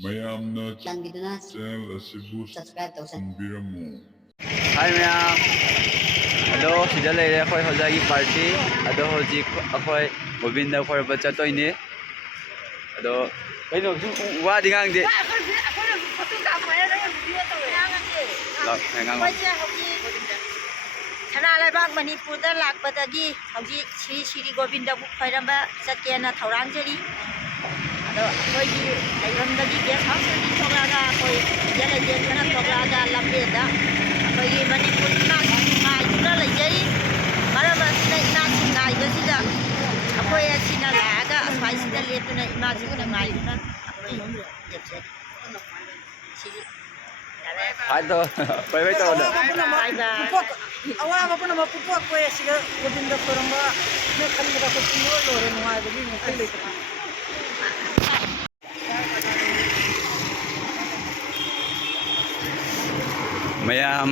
ꯃꯌꯥꯝꯅ ꯆꯦꯅꯦꯜ ꯑꯁꯤꯕꯨ ꯁꯕꯁꯀ꯭ꯔꯥꯏꯕ ꯇꯧꯁꯟꯕꯤꯔꯝꯃꯨ ꯍꯥꯏ ꯃꯌꯥꯝ ꯑꯗꯣ ꯁꯤꯗ ꯂꯩꯔꯦ ꯑꯩꯈꯣꯏ ꯍꯣꯖꯥꯏꯒꯤ ꯄꯥꯔꯇꯤ ꯑꯗꯣ ꯍꯧꯖꯤꯛ ꯑꯩꯈꯣꯏ ꯒꯣꯕꯤꯟꯗ ꯈꯣꯏꯔꯝꯕ ꯆꯠꯇꯣꯏꯅꯤ ꯑꯗꯣ ꯀꯩꯅꯣ ꯋꯥꯗꯤ ꯉꯥꯡꯗꯦ ꯁꯅꯥ ꯂꯩꯕꯥꯛ ꯃꯅꯤꯄꯨꯔꯗ ꯂꯥꯛꯄꯗꯒꯤ ꯍꯧꯖꯤꯛ ꯁ꯭ꯔꯤ ꯁ꯭ꯔꯤ ꯒꯣꯕꯤꯟꯗꯕꯨ ꯈꯣꯏꯔꯝꯕ ꯆꯠꯀꯦꯅ ꯊꯧꯔꯥꯡꯖꯔꯤ ꯑꯗꯣ ꯑꯩꯈꯣꯏꯒꯤ ꯂꯩꯐꯝꯗꯒꯤ ꯒꯦꯁ ꯍꯥꯎꯁꯇꯒꯤ ꯊꯣꯛꯂꯛꯑꯒ ꯑꯩꯈꯣꯏ ꯂꯩꯇꯦꯟ ꯈꯔ ꯊꯣꯛꯂꯛꯑꯒ ꯂꯝꯕꯦꯟꯗ ꯑꯩꯈꯣꯏꯒꯤ ꯃꯅꯤꯄꯨꯔ ꯏꯃꯥꯁꯤꯡ ꯉꯥꯏꯗꯨꯅ ꯂꯩꯖꯔꯤ ꯃꯔꯝ ꯑꯁꯤꯅ ꯏꯃꯥꯁꯤꯡ ꯉꯥꯏꯕꯁꯤꯗ ꯑꯩꯈꯣꯏ ꯑꯁꯤꯅ ꯂꯥꯛꯑꯒ ꯑꯁ꯭ꯋꯥꯏꯁꯤꯗ ꯂꯦꯞꯇꯨꯅ ꯏꯃꯥꯁꯤꯡꯅ ꯉꯥꯏꯗꯨꯅ ꯑꯩꯈꯣই ꯂꯦꯞꯆꯔꯤ ꯁꯤꯒꯤ ꯍꯥꯏꯗꯣ ꯕꯥꯏ ꯕꯥꯏ ꯇꯧꯔꯣ ꯑꯋꯥꯕ ꯄꯨꯝꯅꯃꯛ ꯄꯨꯊꯣꯛ ꯑꯩꯈꯣꯏ ꯑꯁꯤꯗ ꯒꯣꯕꯤꯟꯗ ꯈꯣꯏꯔꯝꯕ ꯈꯟꯕꯗ ꯑꯩꯈꯣꯏ ꯄꯨꯡꯂꯣꯏ ꯂꯣꯏꯔꯦ ꯅꯨꯡꯉꯥꯏꯕꯒꯤ ꯉꯁꯤ ꯂꯩꯇꯅ ꯃꯌꯥꯝ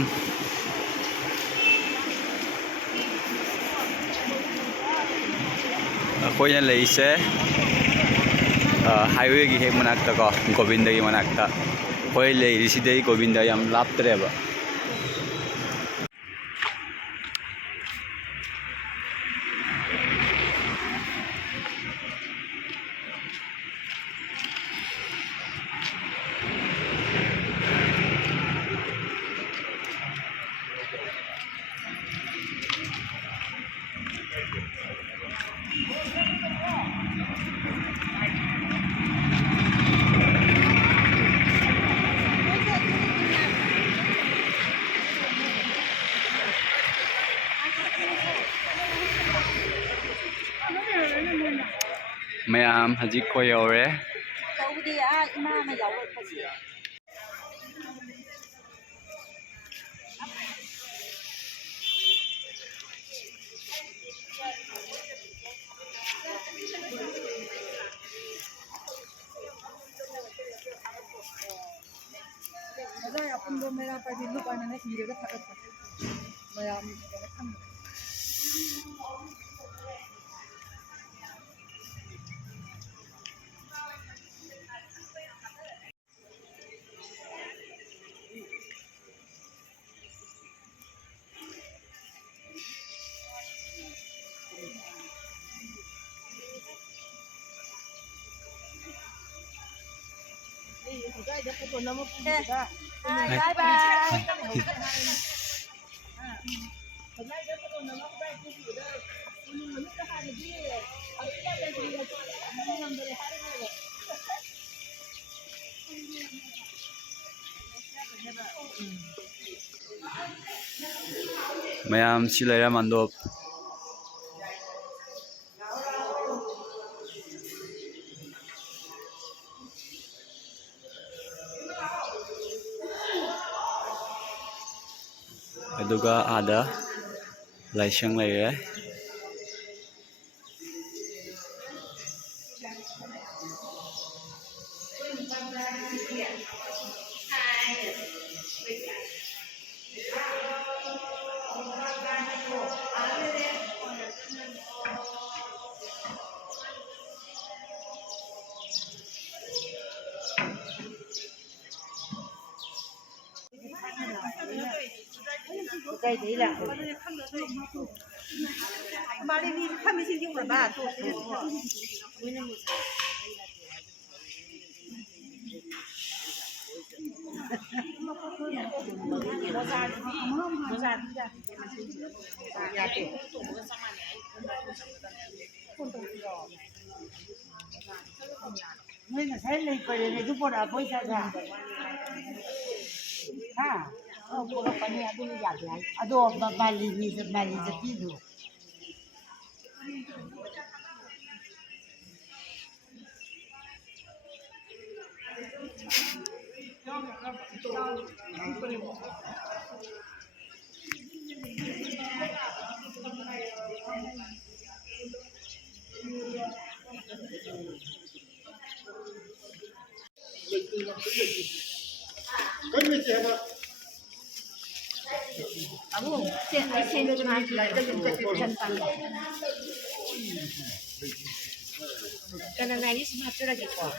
ꯑꯩꯈꯣꯏꯅ ꯂꯩꯔꯤꯁꯦ हाईवे की हेक मनाक्ता को गोविंद की मनाक्ता कोई ले रिसीदे गोविंद याम लाप्तरेबा मैम हजी को यौरे तौबदी इमा मा यावरपसि अजय अपन दो मेरा पाजी लुक आने ने हीरे का थकत मयाम बाय बाय मैम सिलेरा मंडप अदुगा आदा लाइसेंस लेरे cái đấy là mà đi đi thăm đi xin mà bà tôi नहीं ना सही नहीं करे नहीं तो पड़ा पैसा था हाँ cô nó phải nghe tôi giặt lại अदो बाली से की दो Abu, sen cuma karena ini sebab lagi kok.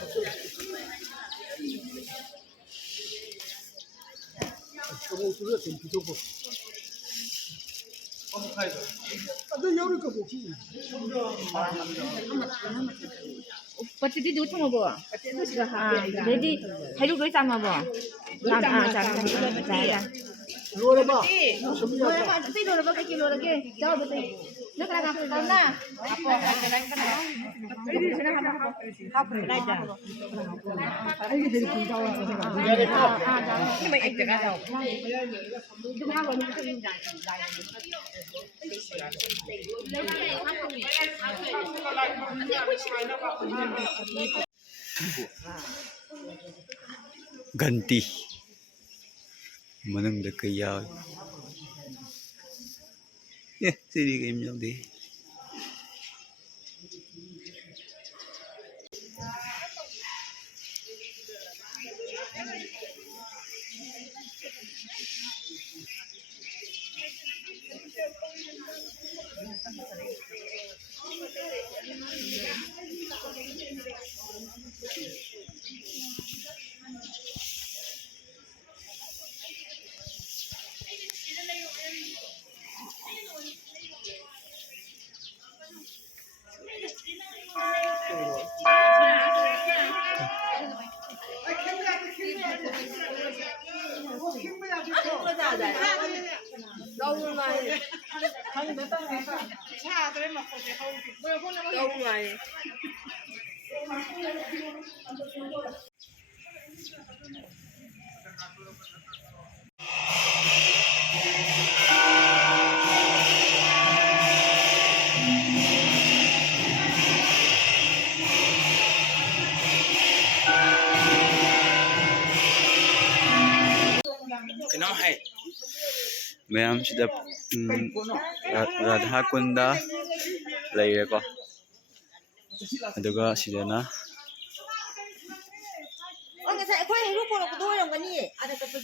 Pati di dulu tunggu bo. Jadi hello gue sama bo. Sama saya. Lora ba? Lora ba? Tay lora ba kay lora ge? Jauh betul. Nak lang ako na. Apo. Ini sana apa? Apa? Raja. Ini dari pintu. Dari apa? Ini mai ikut kau. Itu mah kalau kita ini dah. Ganti manang da kaya sini kayo lang di mayam sida Radha Kunda layre ko aduga sida na 어, 그래서 거의 루코로 도와준 거니? 아들 것도